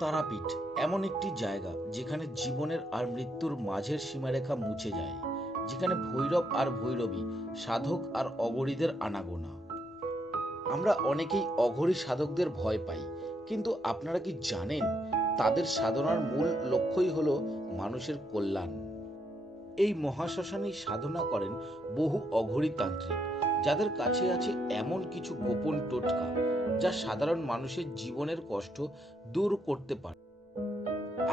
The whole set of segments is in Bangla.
তারাপীঠ এমন একটি জায়গা যেখানে জীবনের আর মৃত্যুর মাঝের সীমারেখা মুছে যায়, যেখানে ভৈরব আর ভৈরবী, সাধক আর অঘরীদের আনাগোনা। আমরা অনেকেই অঘরী সাধকদের ভয় পাই, কিন্তু আপনারা কি জানেন তাদের সাধনার মূল লক্ষ্যই হলো মানুষের কল্যাণ। এই মহাশ্মশানেই সাধনা করেন বহু অঘরী তান্ত্রিক, যাদের কাছে আছে এমন কিছু গোপন টোটকা যা সাধারণ মানুষের জীবনের কষ্ট দূর করতে পারে।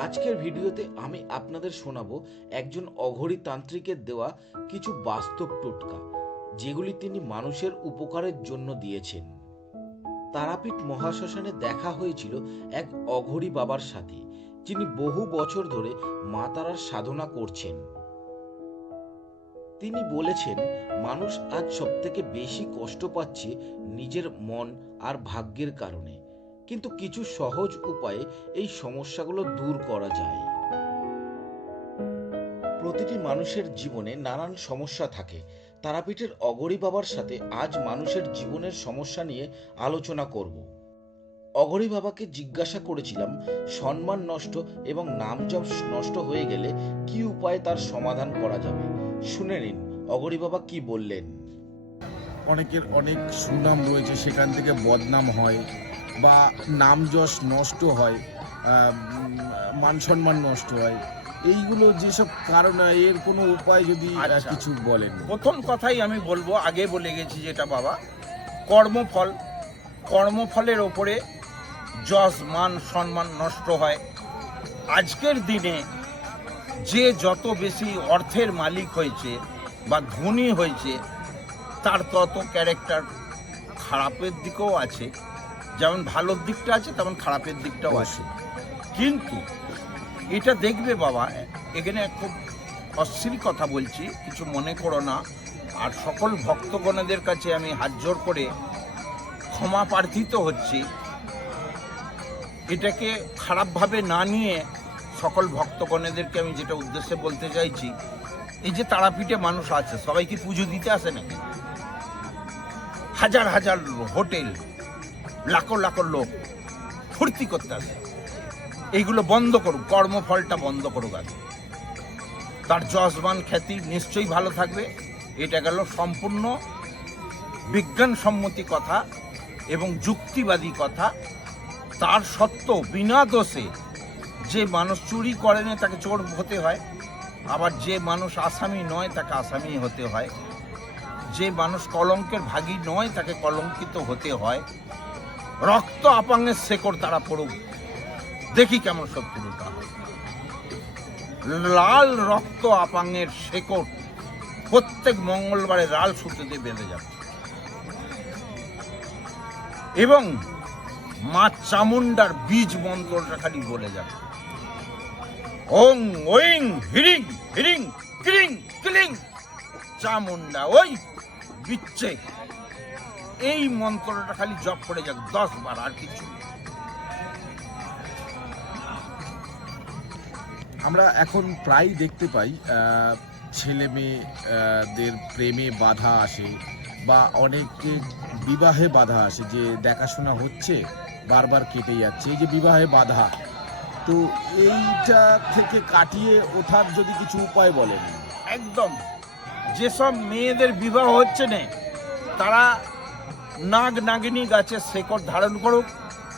আজকের ভিডিওতে আমি আপনাদের শোনাবো একজন অঘরী তান্ত্রিকের দেওয়া কিছু বাস্তব টোটকা, যেগুলি তিনি মানুষের উপকারের জন্য দিয়েছেন। তারাপীঠ মহাশ্মশানে দেখা হয়েছিল এক অঘরী বাবার সাথে, যিনি বহু বছর ধরে মা তারার সাধনা করছেন। তিনি বলেছেন, মানুষ আজ সবথেকে বেশি কষ্ট পাচ্ছে নিজের মন আর ভাগ্যের কারণে, কিন্তু কিছু সহজ উপায়ে এই সমস্যাগুলো দূর করা যায়। প্রতিটি মানুষের জীবনে নানান সমস্যা থাকে। তারাপীঠের অঘরী বাবার সাথে আজ মানুষের জীবনের সমস্যা নিয়ে আলোচনা করব। অঘরী বাবাকে জিজ্ঞাসা করেছিলাম, সম্মান নষ্ট এবং নাম জপ নষ্ট হয়ে গেলে কি উপায়ে তার সমাধান করা যাবে। শুনে নিন অঘরী বাবা কি বললেন। অনেকের অনেক সুনাম রয়েছে, সেখান থেকে বদনাম হয় বা নাম যশ নষ্ট হয়, মান সম্মান নষ্ট হয়। এইগুলো যেসব কারণ, এর কোনো উপায় যদি কিছু বলেন। প্রথম কথাই আমি বলবো, আগে বলে গেছি যেটা বাবা, কর্মফলের ওপরে যশ মান সম্মান নষ্ট হয়। আজকের দিনে যে যত বেশি অর্থের মালিক হয়েছে বা ধনী হয়েছে, তার তত ক্যারেক্টার খারাপের দিকেও আছে। যেমন ভালোর দিকটা আছে, তেমন খারাপের দিকটাও আছে। কিন্তু এটা দেখবে বাবা, এখানে খুব অশ্লীল কথা বলছি, কিছু মনে করো না। আর সকল ভক্তগণদের কাছে আমি হাত জোর করে ক্ষমা প্রার্থিত হচ্ছি। এটাকে খারাপভাবে না নিয়ে সকল ভক্তগণদেরকে আমি যেটা উদ্দেশ্যে বলতে চাইছি, এই যে তারাপীঠে মানুষ আছে, সবাই কি পুজো দিতে আসে নাকি? হাজার হাজার হোটেল, লাখো লাখো লোক ফুর্তি করতে আসে। এইগুলো বন্ধ করুক, কর্মফলটা বন্ধ করুক। আগে তার যশমান খ্যাতি নিশ্চয়ই ভালো থাকবে। এটা গেল সম্পূর্ণ বিজ্ঞানসম্মতি কথা এবং যুক্তিবাদী কথা। তার সত্ত্বেও বিনা দোষে যে মানুষ চুরি করেনি তাকে চোর হতে হয়, আবার যে মানুষ আসামি নয় তাকে আসামি হতে হয়, যে মানুষ কলঙ্কের ভাগী নয় তাকে কলঙ্কিত হতে হয়। রক্ত আপাঙের শেকড় তারা পড়ুক, দেখি কেমন শত্রুতা হয়। লাল রক্ত আপাঙের শেকড় প্রত্যেক মঙ্গলবারে লাল সুতোতে বেঁধে যাবে এবং মা চামুন্ডার বীজ মন্ত্রটা খালি বলে যাবে, ওং ওইং হিরিং হিরিং কিরিং কিলিং চামুন্ডা ওই বিচ্ছে। এই মন্ত্রটা খালি জপ করে যাক 10 বার, আর কিছু। আমরা এখন প্রায় দেখতে পাই ছেলে মেয়েদের প্রেমে বাধা আসে বা অনেকে বিবাহে বাধা আসে, যে দেখাশোনা হচ্ছে বারবার কেটে যাচ্ছে, এই যে বিবাহে বাধা। তো এইটা থেকে কাটিয়ে ওঠার যদি কিছু উপায় বলেন। একদম, যেসব মেয়েদের বিবাহ হচ্ছে না, তারা নাগ নাগিনী গাছের শেকড় ধারণ করুক,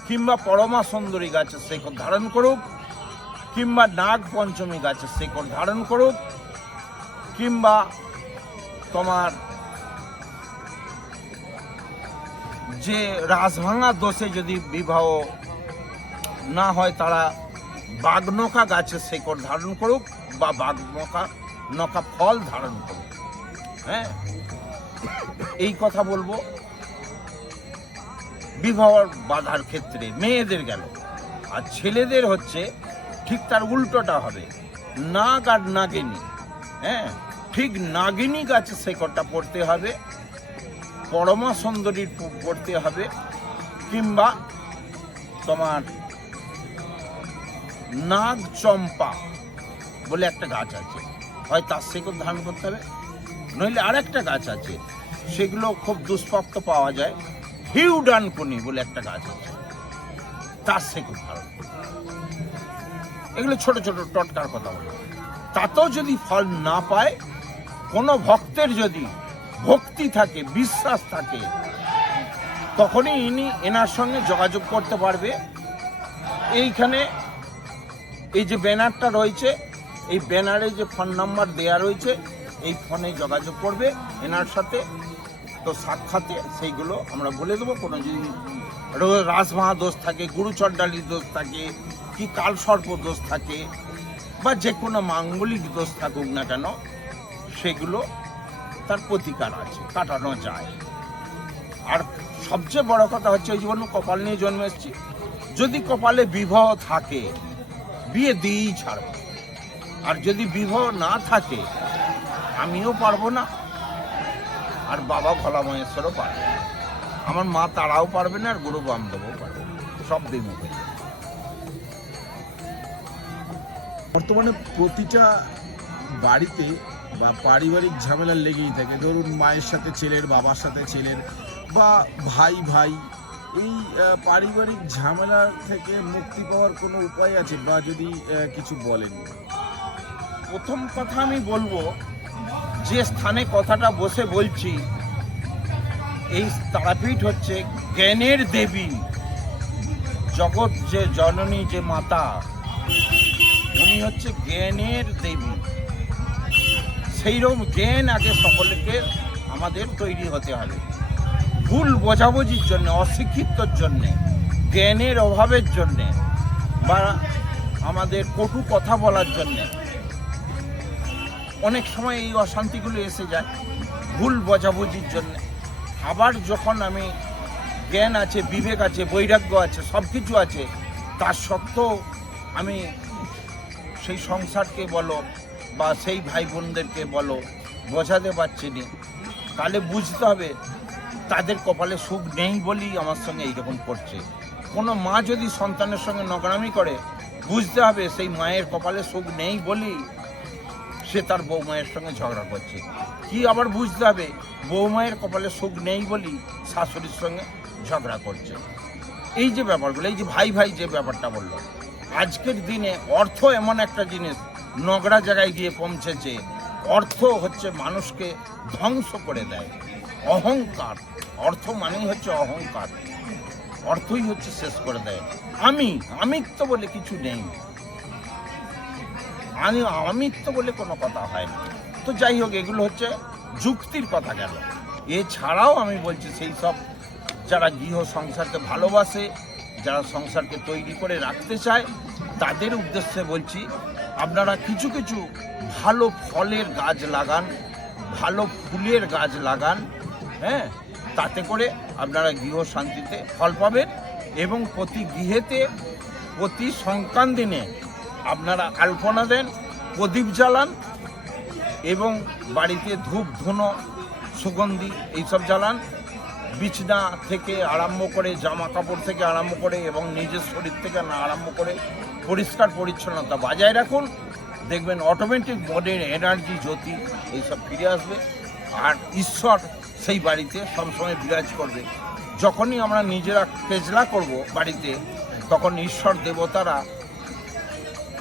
কিংবা পরমা সুন্দরী গাছের শেকড় ধারণ করুক, কিংবা নাগ পঞ্চমী গাছের শেকড় ধারণ করুক, কিংবা তোমার যে রাসভাঙা দোষে যদি বিবাহ না হয়, তারা বাগনকা গাছের শেকড় ধারণ করুক বা বাগনকা ফল ধারণ করুক। হ্যাঁ, এই কথা বলবো বিবাহ বাধার ক্ষেত্রে। মেয়েদের গেল, আর ছেলেদের হচ্ছে ঠিক তার উল্টোটা হবে, নাগ আর নাগিনী। হ্যাঁ, ঠিক নাগিনী গাছের শেকড়টা পড়তে হবে, পরমা সুন্দরীর পড়তে হবে, কিংবা তোমার নাগ চম্পা বলে একটা গাছ আছে, হয় তার শেকড় ধারণ করতে হবে, নইলে আরেকটা গাছ আছে, সেগুলো খুব দুষ্প্রাপ্ত পাওয়া যায়, হিউডানকুনি বলে একটা গাছ আছে, তার সে খুব ভালো। এগুলো ছোট ছোট টটকার কথা বলে, তাতেও যদি ফল না পায়, কোনো ভক্তের যদি ভক্তি থাকে, বিশ্বাস থাকে, তখনই এনার সঙ্গে যোগাযোগ করতে পারবে। এইখানে এই যে ব্যানারটা রয়েছে, এই ব্যানারে যে ফোন নাম্বার দেয়া রয়েছে, এই ফোনে যোগাযোগ করবে এনার সাথে। তো সাক্ষাতে সেইগুলো আমরা বলে দেবো। কোনো যদি রাজমাহা দোষ থাকে, গুরুচণ্ডালী দোষ থাকে, কি কালসর্প দোষ থাকে, বা যে কোনো মাঙ্গলিক দোষ থাকুক না কেন, সেগুলো তার প্রতিকার আছে, কাটানো যায়। আর সবচেয়ে বড় কথা হচ্ছে, ওই জীবন কপাল নিয়ে জন্ম এসেছি, যদি কপালে বিবাহ থাকে বিয়ে দিয়েই ছাড়ব, আর যদি বিবাহ না থাকে আমিও পারবো না, আর বাবা ভোলা মহেশ্বরও পারবে না, আমার মা তারাও পারবে না, আর গুরু বামদেবও পারবে না, সব বিমুখে। বর্তমানে প্রতিটা বাড়িতে বা পারিবারিক ঝামেলা লেগেই থাকে। ধরুন মায়ের সাথে ছেলের, বাবার সাথে ছেলের, বা ভাই ভাই, এই পারিবারিক ঝামেলা থেকে মুক্তি পাওয়ার কোনো উপায় আছে, বা যদি কিছু বলেন? প্রথম কথা আমি বলবো, যে স্থানে কথাটা বসে বলছি, এই তারাপীঠ হচ্ছে জ্ঞানের দেবী, জগৎ যে জননী, যে মাতা, উনি হচ্ছে জ্ঞানের দেবী। সেইরকম জ্ঞান আগে সকলকে আমাদের তৈরি হতে হবে। ভুল বোঝাবুঝির জন্য, অশিক্ষিতর জন্যে, জ্ঞানের অভাবের জন্যে, বা আমাদের কটু কথা বলার জন্যে অনেক সময় এই অশান্তিগুলো এসে যায়, ভুল বোঝাবুঝির জন্য। আবার যখন আমি জ্ঞান আছে, বিবেক আছে, বৈরাগ্য আছে, সব কিছু আছে, তার সত্ত্বেও আমি সেই সংসারকে বলো বা সেই ভাই বোনদেরকে বলো বোঝাতে পারছি না, তাহলে বুঝতে হবে তাদের কপালে সুখ নেই বলেই আমার সঙ্গে এইরকম করছে। কোনো মা যদি সন্তানের সঙ্গে নোংরামি করে, বুঝতে হবে সেই মায়ের কপালে সুখ নেই বলেই সে তার বৌমায়ের সঙ্গে ঝগড়া করছে। কি আবার বুঝতে হবে বৌমায়ের কপালে সুখ নেই বলেই শাশুড়ির সঙ্গে ঝগড়া করছে। এই যে ব্যাপারগুলো, এই যে ভাই ভাই যে ব্যাপারটা বললো, আজকের দিনে অর্থ এমন একটা জিনিস নোংরা জায়গায় গিয়ে পৌঁছেছে। অর্থ হচ্ছে মানুষকে ধ্বংস করে দেয়, অহংকার। অর্থ মানেই হচ্ছে অহংকার, অর্থই হচ্ছে শেষ করে দেয়। আমিত্ব বলে কিছু নেই, আমিত্ব বলে কোনো কথা হয় না। তো যাই হোক, এগুলো হচ্ছে যুক্তির কথা গেল। এছাড়াও আমি বলছি, সেই সব যারা গৃহ সংসারকে ভালোবাসে, যারা সংসারকে তৈরি করে রাখতে চায়, তাদের উদ্দেশ্যে বলছি, আপনারা কিছু কিছু ভালো ফলের গাছ লাগান, ভালো ফুলের গাছ লাগান, হ্যাঁ, তাতে করে আপনারা গৃহ শান্তিতে ফল পাবেন। এবং প্রতি গৃহেতে প্রতি সংক্রান্ত দিনে আপনারা আলপনা দেন, প্রদীপ জ্বালান, এবং বাড়িতে ধূপ ধুনো সুগন্ধি এইসব জ্বালান। বিছনা থেকে আরম্ভ করে, জামা কাপড় থেকে আরম্ভ করে, এবং নিজের শরীর থেকে না আরম্ভ করে পরিষ্কার পরিচ্ছন্নতা বজায় রাখুন। দেখবেন অটোমেটিক মনের এনার্জি, জ্যোতি এইসব ফিরে আসবে, আর ঈশ্বর সেই বাড়িতে সবসময় বিরাজ করবে। যখনই আমরা নিজেরা কেজলা করব বাড়িতে, তখন ঈশ্বর দেবতারা,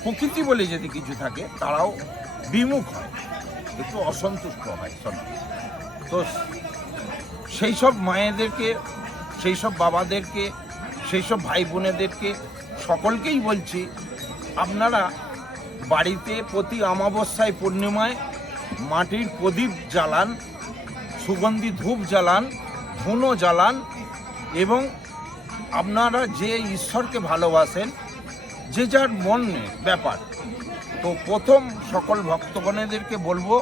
প্রকৃতি বলে যদি কিছু থাকে, তারাও বিমুখ হয়, একটু অসন্তুষ্ট হয়। তো সেই সব মায়েদেরকে, সেই সব বাবাদেরকে, সেই সব ভাই বোনেদেরকে সকলকেই বলছি, আপনারা বাড়িতে প্রতি অমাবস্যায়, পূর্ণিমায় মাটির প্রদীপ জ্বালান, সুগন্ধি ধূপ জ্বালান, ধুনো জ্বালান, এবং আপনারা যে ঈশ্বরকে ভালোবাসেন, যে যার মনের ব্যাপার। তো প্রথম সকল ভক্তগণেদেরকে বলবো,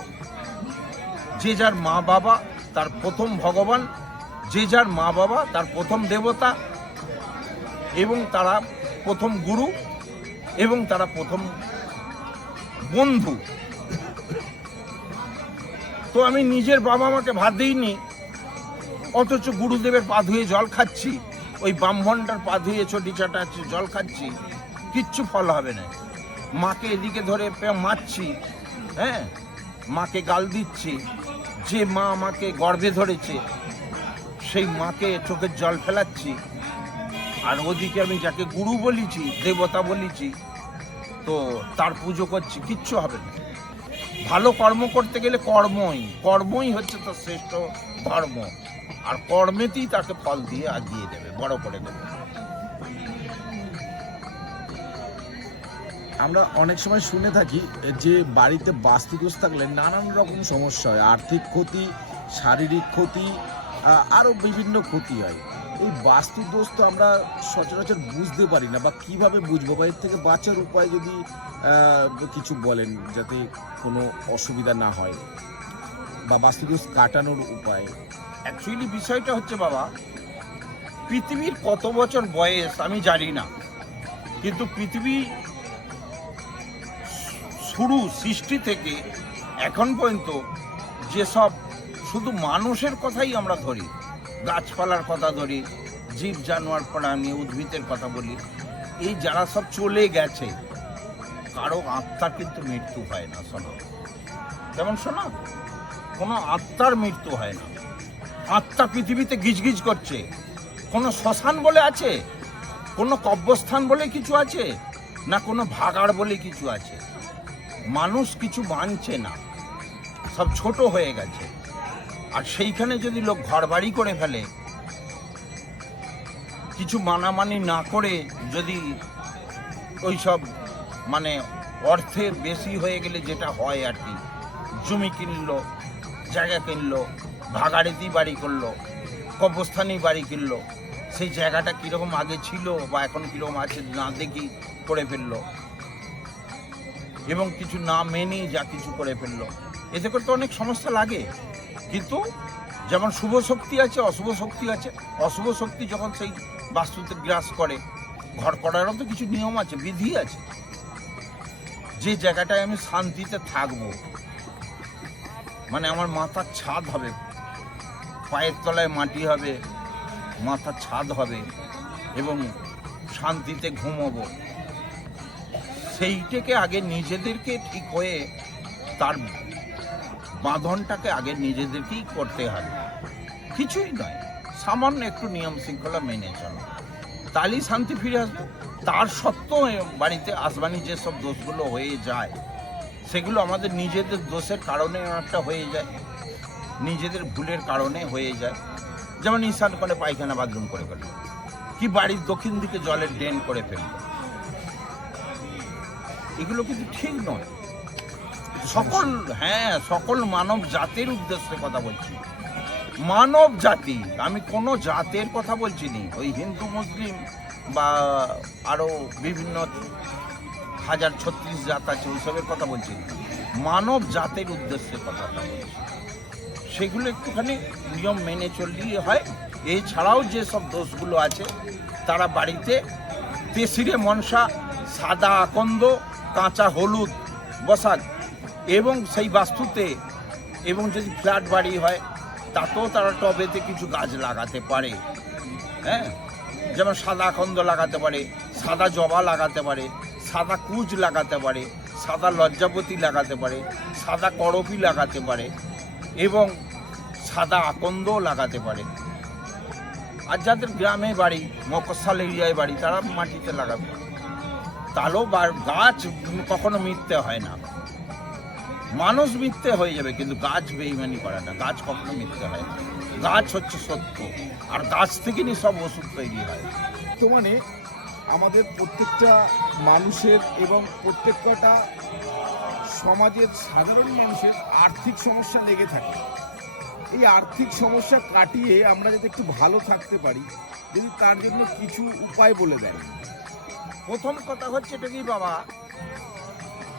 যে যার মা বাবা তার প্রথম ভগবান, যে যার মা বাবা তার প্রথম দেবতা, এবং তারা প্রথম গুরু, এবং তারা প্রথম বন্ধু। তো আমি নিজের বাবা মাকে ভাত দিইনি, অথচ গুরুদেবের পা ধুয়ে জল খাচ্ছি, ওই ব্রাহ্মণটার পা ধুয়ে চটি চাটাচ্ছি, জল খাচ্ছি, কিচ্ছু ফল হবে না। মাকে এদিকে ধরে মারছি, হ্যাঁ, মাকে গাল দিচ্ছি, যে মা আমাকে গর্ভে ধরেছে সেই মাকে চোখের জল ফেলাচ্ছি, আর ওদিকে আমি যাকে গুরু বলেছি, দেবতা বলেছি, তো তার পুজো করছি, কিচ্ছু হবে না। ভালো কর্ম করতে গেলে কর্মই হচ্ছে তার শ্রেষ্ঠ ধর্ম, আর কর্মেতেই তাকে ফল দিয়ে আগিয়ে দেবে, বড় করে দেবে। আমরা অনেক সময় শুনে থাকি যে বাড়িতে বাস্তুদোষ থাকলে নানান রকম সমস্যা হয়, আর্থিক ক্ষতি, শারীরিক ক্ষতি, আরও বিভিন্ন ক্ষতি হয়। এই বাস্তুদোষ তো আমরা সচরাচর বুঝতে পারি না, বা কিভাবে বুঝবো, বা এর থেকে বাঁচার উপায় যদি কিছু বলেন যাতে কোনো অসুবিধা না হয়, বা বাস্তুদোষ কাটানোর উপায়। অ্যাকচুয়ালি বিষয়টা হচ্ছে বাবা, পৃথিবীর কত বছর বয়স আমি জানি না, কিন্তু পৃথিবী শুরু সৃষ্টি থেকে এখন পর্যন্ত যেসব শুধু মানুষের কথাই আমরা ধরি, গাছপালার কথা ধরি, জীব জানোয়ার প্রাণী উদ্ভিদের কথা বলি, এই যারা সব চলে গেছে কারো আত্মার কিন্তু মৃত্যু হয় না। শোনো, যেমন শোনো, কোনো আত্মার মৃত্যু হয় না। আত্মা পৃথিবীতে গিজগিজ করছে। কোনো শ্মশান বলে আছে? কোনো কব্রস্থান বলে কিছু আছে? না কোনো ভাগাড় বলে কিছু আছে? মানুষ কিছু মানছে না, সব ছোট হয়ে গেছে। আর সেইখানে যদি লোক ঘরবাড়ি করে ফেলে, কিছু মানামানি না করে যদি ওই সব মানে অর্থে বেশি হয়ে গেলে যেটা হয় আর কি, জমি কিনলো, জায়গা কিনলো, ভাগাড়েতেই বাড়ি করলো, কবরস্থানেই বাড়ি কিনলো, সেই জায়গাটা কীরকম আগে ছিল বা এখন কীরকম আছে না দেখি করে ফেললো, এবং কিছু না মেনেই যা কিছু করে ফেললো। এতে করে তো অনেক সমস্যা লাগে। কিন্তু যেমন শুভ শক্তি আছে, অশুভ শক্তি আছে। অশুভ শক্তি যখন সেই বাস্তুতে গ্রাস করে, ঘর করারও তো কিছু নিয়ম আছে, বিধি আছে। যে জায়গাটায় আমি শান্তিতে থাকবো, মানে আমার মাথার ছাদ হবে, পায়ের তলায় মাটি হবে, মাথার ছাদ হবে এবং শান্তিতে ঘুমোবো, সেইটাকে আগে নিজেদেরকে ঠিক হয়ে তার বাঁধনটাকে আগে নিজেদেরকেই করতে হবে। কিছুই নয়, সামান্য একটু নিয়ম শৃঙ্খলা মেনে চলো, তাহলেই শান্তি ফিরে আসবে। তার সত্ত্বেও বাড়িতে আসবানি যেসব দোষগুলো হয়ে যায়, সেগুলো আমাদের নিজেদের দোষের কারণে একটা হয়ে যায়, নিজেদের ভুলের কারণে হয়ে যায়। যেমন ঈশান করে পায়খানা বাথরুম করে ফেলল, কি বাড়ির দক্ষিণ দিকে জলের ড্রেন করে ফেলল, এগুলো কিন্তু ঠিক নয়। সকল মানব জাতির উদ্দেশ্যে কথা বলছি, মানব জাতি, আমি কোনো জাতের কথা বলছি নি, ওই হিন্দু মুসলিম বা আরো বিভিন্ন 1036 জাত আছে ওইসবের কথা বলছি না, মানব জাতের উদ্দেশ্যে কথাটা বলছি। সেগুলো একটুখানি নিয়ম মেনে চললেই হয়। এছাড়াও যেসব দোষগুলো আছে, তারা বাড়িতে তেসিরে মনসা, সাদা আকন্দ, কাঁচা হলুদ বসাক, এবং সেই বাস্তুতে, এবং যদি ফ্ল্যাট বাড়ি হয় তাতেও তারা টবেতে কিছু গাছ লাগাতে পারে। হ্যাঁ, যেমন সাদা আকন্দ লাগাতে পারে, সাদা জবা লাগাতে পারে, সাদা কুচ লাগাতে পারে, সাদা লজ্জাপতি লাগাতে পারে, সাদা করপি লাগাতে পারে, এবং সাদা আকন্দও লাগাতে পারে। আর যাদের গ্রামে বাড়ি, মফস্বল এরিয়ায় বাড়ি, তারা মাটিতে লাগাবে। তাহলেও গাছ কখনো মিথ্যে হয় না। মানুষ মিথ্যে হয়ে যাবে, কিন্তু গাছ বেইমানি করে না, গাছ কখনো মিথ্যে হয় না। গাছ হচ্ছে সত্য, আর গাছ থেকে নিয়ে সব ওষুধ তৈরি হয়। বর্তমানে আমাদের প্রত্যেকটা মানুষের এবং প্রত্যেকটা সমাজের সাধারণ মানুষের আর্থিক সমস্যা লেগে থাকে। এই আর্থিক সমস্যা কাটিয়ে আমরা যাতে একটু ভালো থাকতে পারি, যদি তার জন্য কিছু উপায় বলে দেন। প্রথম কথা হচ্ছে এটা কি বাবা,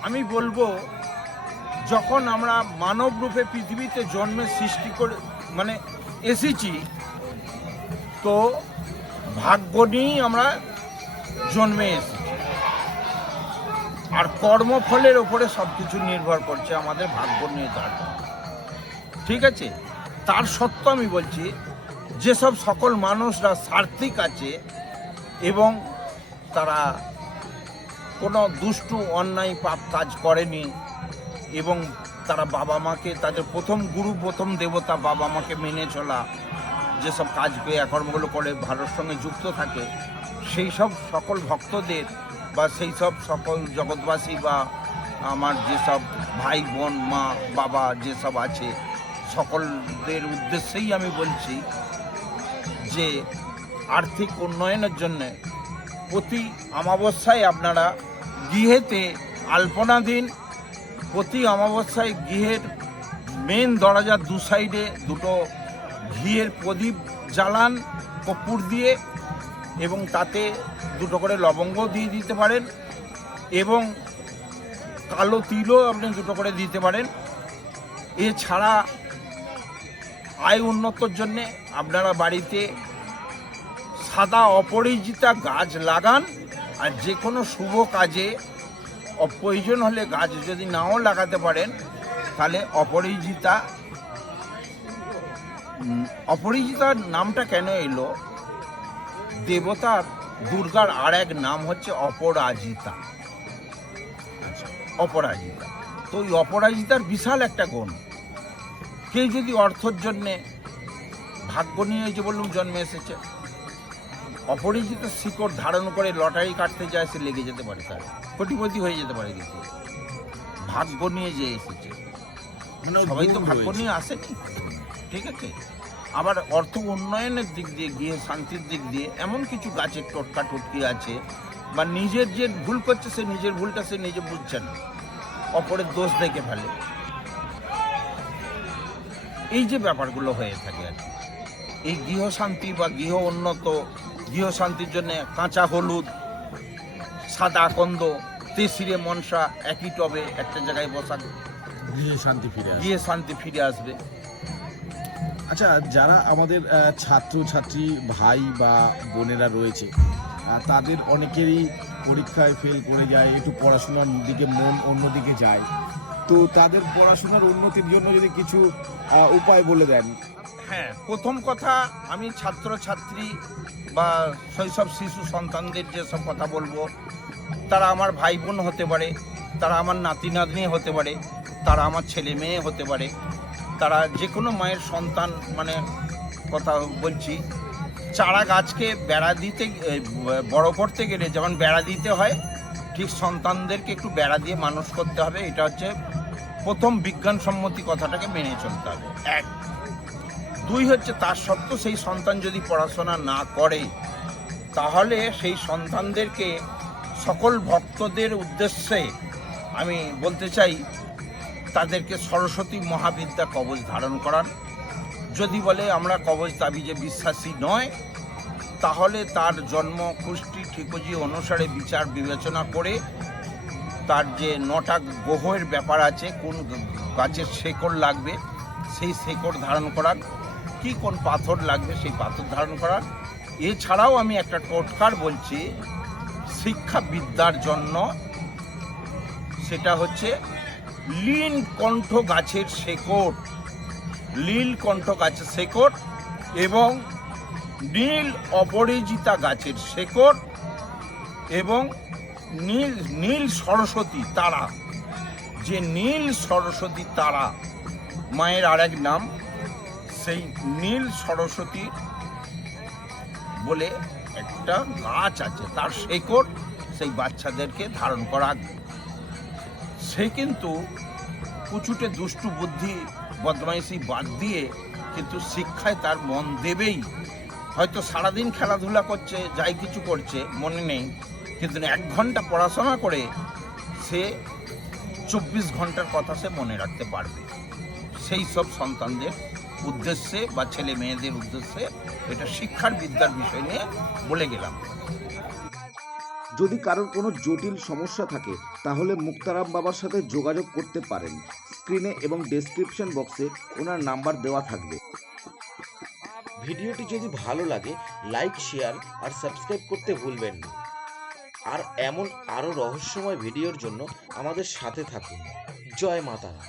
আমি বলবো, যখন আমরা মানব রূপে পৃথিবীতে জন্মের সৃষ্টি করে মানে এসেছি, তো ভাগ্য নিয়েই আমরা জন্মে এসেছি, আর কর্মফলের ওপরে সব কিছু নির্ভর করছে, আমাদের ভাগ্য নিয়ে দাঁড়ানো। ঠিক আছে, তার সত্ত্বেও আমি বলছি, যেসব সকল মানুষরা সার্থিক আছে এবং তারা কোনো দুষ্টু অন্যায় পাপ কাজ করেনি, এবং তারা বাবা মাকে, তাদের প্রথম গুরু, প্রথম দেবতা বাবা মাকে মেনে চলা, যেসব কাজ ক্রিয়াকর্মগুলো করে ভালোর সঙ্গে যুক্ত থাকে, সেই সব সকল ভক্তদের বা সেই সব সকল জগৎবাসী বা আমার যেসব ভাই বোন মা বাবা যেসব আছে সকলদের উদ্দেশ্যেই আমি বলছি যে আর্থিক উন্নয়নের জন্য প্রতি অমাবস্যায় আপনারা গৃহেতে আলপনা দিন। প্রতি অমাবস্যায় গৃহের মেন দরজার দু সাইডে দুটো ঘিয়ের প্রদীপ জ্বালান কর্পূর দিয়ে, এবং তাতে দুটো করে লবঙ্গ দিয়ে দিতে পারেন, এবং কালো তিলও আপনি দুটো করে দিতে পারেন। এছাড়া আয় উন্নতর জন্যে আপনারা বাড়িতে সাদা অপরাজিতা গাছ লাগান। আর যে কোনো শুভ কাজে প্রয়োজন হলে গাছ যদি নাও লাগাতে পারেন তাহলে অপরাজিতার নামটা কেন এলো? দেবতার দুর্গার আর এক নাম হচ্ছে অপরাজিতা। অপরাজিতা তো ওই অপরাজিতার বিশাল একটা গুণ। কেউ যদি অর্থর জন্যে ভাগ্য নিয়ে যে বললাম জন্মে এসেছে, অপরিচিত শিকড় ধারণ করে লটারি কাটতে যায়, সে লেগে যেতে পারে, তার কোটিপতি হয়ে যেতে পারে। কিন্তু ভাগ্য নিয়ে যে এসেছে, সবাই তো ভাগ্য নিয়ে আসেনি, ঠিক আছে? আবার অর্থ উন্নয়নের দিক দিয়ে, গিয়ে শান্তির দিক দিয়ে এমন কিছু গাছের টোটকা টটকি আছে, বা নিজের যে ভুল করছে সে নিজের ভুলটা সে নিজে বুঝছে না, অপরের দোষ দেখে ফেলে। এই যে ব্যাপারগুলো হয়ে থাকে আর কি, এই গৃহশান্তি বা গৃহশান্তির জন্য কাঁচা হলুদ, সাদা আকন্দ, তেসিরে মনসা একই টবে একটা জায়গায় বসা, গৃহে শান্তি ফিরে আসবে। আচ্ছা, যারা আমাদের ছাত্রছাত্রী ভাই বা বোনেরা রয়েছে, তাদের অনেকেরই পরীক্ষায় ফেল করে যায়, একটু পড়াশোনার দিকে মন অন্যদিকে যায়, তো তাদের পড়াশোনার উন্নতির জন্য যদি কিছু উপায় বলে দেন। হ্যাঁ, প্রথম কথা আমি ছাত্রছাত্রী বা শৈশব শিশু সন্তানদের যেসব কথা বলবো, তারা আমার ভাই বোন হতে পারে, তারা আমার নাতি নাতনি হতে পারে, তারা আমার ছেলে মেয়ে হতে পারে, তারা যে কোনো মায়ের সন্তান, মানে কথা বলছি। চারা গাছকে বেড়া দিতে, বড় করতে গেলে যেমন বেড়া দিতে হয়, ঠিক সন্তানদেরকে একটু বেড়া দিয়ে মানুষ করতে হবে। এটা হচ্ছে প্রথম বিজ্ঞানসম্মতি কথাটাকে মেনে চলতে হবে। এক, দুই হচ্ছে তার সত্ত্বেও সেই সন্তান যদি পড়াশোনা না করে, তাহলে সেই সন্তানদেরকে সকল ভক্তদের উদ্দেশ্যে আমি বলতে চাই, তাদেরকে সরস্বতী মহাবিদ্যা কবচ ধারণ করান। যদি বলে আমরা কবচ তাবিজে বিশ্বাসী নয়, তাহলে তার জন্ম কুষ্টি ঠিকুজি অনুসারে বিচার বিবেচনা করে তার যে 9টা গ্রহের ব্যাপার আছে, কোন গাছের শেকড় লাগবে সেই শেকড় ধারণ করার, কি কোন পাথর লাগবে সেই পাথর ধারণ করার। এছাড়াও আমি একটা টোটকার বলছি শিক্ষা বিদ্যার জন্য, সেটা হচ্ছে লীলকণ্ঠ গাছের শেকড়, লীলকণ্ঠ গাছের শেকড় এবং নীল অপরাজিতা গাছের শেকড় এবং নীল সরস্বতী তারা, যে নীল সরস্বতী তারা মায়ের আর এক নাম, সেই নীল সরস্বতী বলে একটা গাছ আছে, তার শেকড় সেই বাচ্চাদেরকে ধারণ করা। সে কিন্তু কুচুটে দুষ্টু বুদ্ধি বদমাইশি বাদ দিয়ে কিন্তু শিক্ষায় তার মন দেবেই। হয়তো সারাদিন খেলাধুলা করছে, যাই কিছু করছে মনে নেই, কিন্তু 1 ঘন্টা পড়াশোনা করে সে 24 ঘন্টার কথা সে মনে রাখতে পারবে। সেই সব সন্তানদের উদ্দেশ্যে বা ছেলে মেয়েদের উদ্দেশ্যে এটা শিক্ষার বিদ্যার বিষয় নিয়ে বলে গেলাম। যদি কারোর কোনো জটিল সমস্যা থাকে তাহলে মুক্তারাম বাবার সাথে যোগাযোগ করতে পারেন। স্ক্রিনে এবং ডেসক্রিপশন বক্সে ওনার নাম্বার দেওয়া থাকবে। ভিডিওটি যদি ভালো লাগে লাইক, শেয়ার আর সাবস্ক্রাইব করতে ভুলবেন না। আর এমন আরও রহস্যময় ভিডিওর জন্য আমাদের সাথে থাকুন। জয় মা তারা।